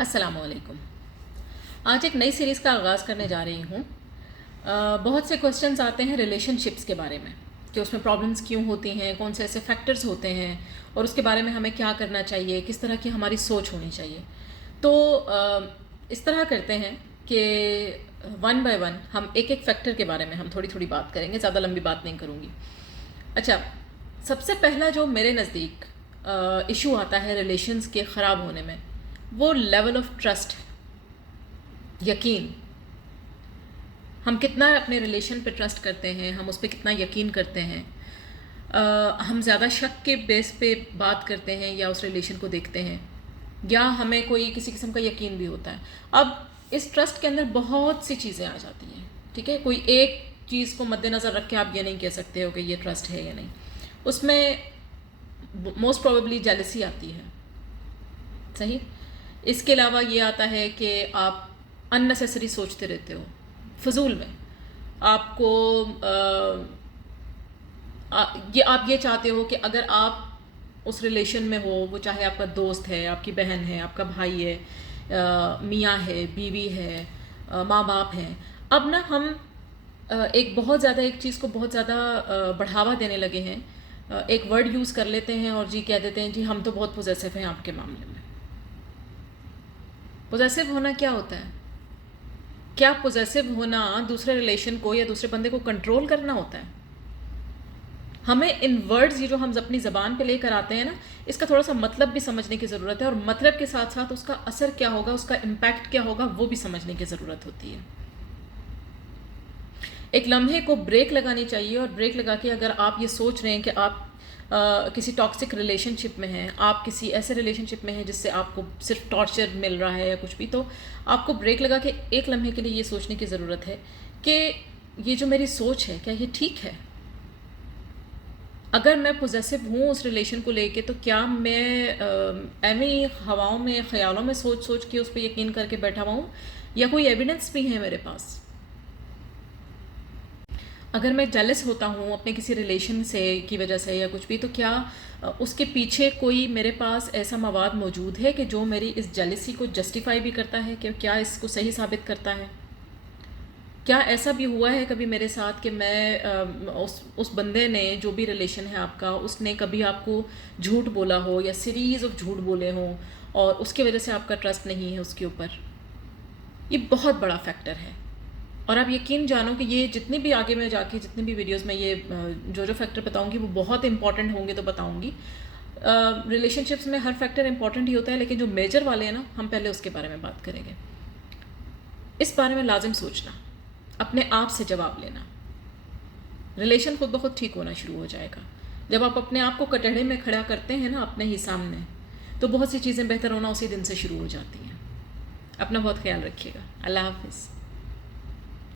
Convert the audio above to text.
अस्सलाम वालेकुम। आज एक नई सीरीज़ का आगाज़ करने जा रही हूँ। बहुत से क्वेश्चंस आते हैं रिलेशनशिप्स के बारे में कि उसमें प्रॉब्लम्स क्यों होती हैं, कौन से ऐसे फैक्टर्स होते हैं और उसके बारे में हमें क्या करना चाहिए, किस तरह की हमारी सोच होनी चाहिए। तो इस तरह करते हैं कि वन बाय वन हम एक एक फैक्टर के बारे में हम थोड़ी थोड़ी बात करेंगे, ज़्यादा लंबी बात नहीं करूँगी। अच्छा, सबसे पहला जो मेरे नज़दीक इशू आता है रिलेशंस के ख़राब होने में, वो लेवल ऑफ ट्रस्ट है, यकीन। हम कितना अपने रिलेशन पे ट्रस्ट करते हैं, हम उस पर कितना यकीन करते हैं। हम ज़्यादा शक के बेस पे बात करते हैं या उस रिलेशन को देखते हैं, या हमें कोई किसी किस्म का यकीन भी होता है। अब इस ट्रस्ट के अंदर बहुत सी चीज़ें आ जाती हैं, ठीक है। कोई एक चीज़ को मद्देनज़र रख के आप ये नहीं कह सकते हो कि ये ट्रस्ट है या नहीं। उसमें मोस्ट प्रोबेबली जेलसी आती है, सही। इसके अलावा ये आता है कि आप अननेसेसरी सोचते रहते हो, फजूल में। आपको आप ये चाहते हो कि अगर आप उस रिलेशन में हो, वो चाहे आपका दोस्त है, आपकी बहन है, आपका भाई है, मियाँ है, बीवी है, माँ बाप हैं। अब ना हम एक बहुत ज़्यादा एक चीज़ को बहुत ज़्यादा बढ़ावा देने लगे हैं। एक वर्ड यूज़ कर लेते हैं और जी कह देते हैं जी हम तो बहुत पोजेसिव हैं आपके मामले में। पोजेसिव होना क्या होता है? क्या पोजेसिव होना दूसरे रिलेशन को या दूसरे बंदे को कंट्रोल करना होता है? हमें इन वर्ड्स ये जो हम अपनी ज़बान पे लेकर आते हैं ना, इसका थोड़ा सा मतलब भी समझने की ज़रूरत है, और मतलब के साथ साथ उसका असर क्या होगा, उसका इम्पैक्ट क्या होगा, वो भी समझने की ज़रूरत होती है। एक लम्हे को ब्रेक लगानी चाहिए, और ब्रेक लगा के अगर आप ये सोच रहे हैं कि आप किसी टॉक्सिक रिलेशनशिप में हैं, आप किसी ऐसे रिलेशनशिप में हैं जिससे आपको सिर्फ टॉर्चर मिल रहा है या कुछ भी, तो आपको ब्रेक लगा के एक लम्हे के लिए ये सोचने की ज़रूरत है कि ये जो मेरी सोच है, क्या ये ठीक है? अगर मैं पोजेसिव हूँ उस रिलेशन को लेके, तो क्या मैं एवं हवाओं में, ख्यालों में सोच सोच के उस पर यकीन करके बैठा हुआ हूँ, या कोई एविडेंस भी है मेरे पास? अगर मैं जेलस होता हूँ अपने किसी रिलेशन से की वजह से या कुछ भी, तो क्या उसके पीछे कोई मेरे पास ऐसा मवाद मौजूद है कि जो मेरी इस जेलसी को जस्टिफाई भी करता है, कि क्या इसको सही साबित करता है? क्या ऐसा भी हुआ है कभी मेरे साथ कि मैं उस बंदे ने, जो भी रिलेशन है आपका, उसने कभी आपको झूठ बोला हो या सीरीज़ ऑफ झूठ बोले हों, और उसकी वजह से आपका ट्रस्ट नहीं है उसके ऊपर? ये बहुत बड़ा फैक्टर है। और आप यकीन जानो कि ये जितनी भी आगे मैं जाके जितनी भी वीडियोस में ये जो फैक्टर बताऊंगी वो बहुत इंपॉर्टेंट होंगे, तो बताऊंगी। रिलेशनशिप्स में हर फैक्टर इंपॉर्टेंट ही होता है, लेकिन जो मेजर वाले हैं ना, हम पहले उसके बारे में बात करेंगे। इस बारे में लाजिम सोचना, अपने आप से जवाब लेना। रिलेशन खुद ब खुद ठीक होना शुरू हो जाएगा जब आप अपने आप को कटहरे में खड़ा करते हैं ना, अपने ही सामने, तो बहुत सी चीज़ें बेहतर होना उसी दिन से शुरू हो जाती हैं। अपना बहुत ख्याल रखिएगा। अल्लाह हाफिज़।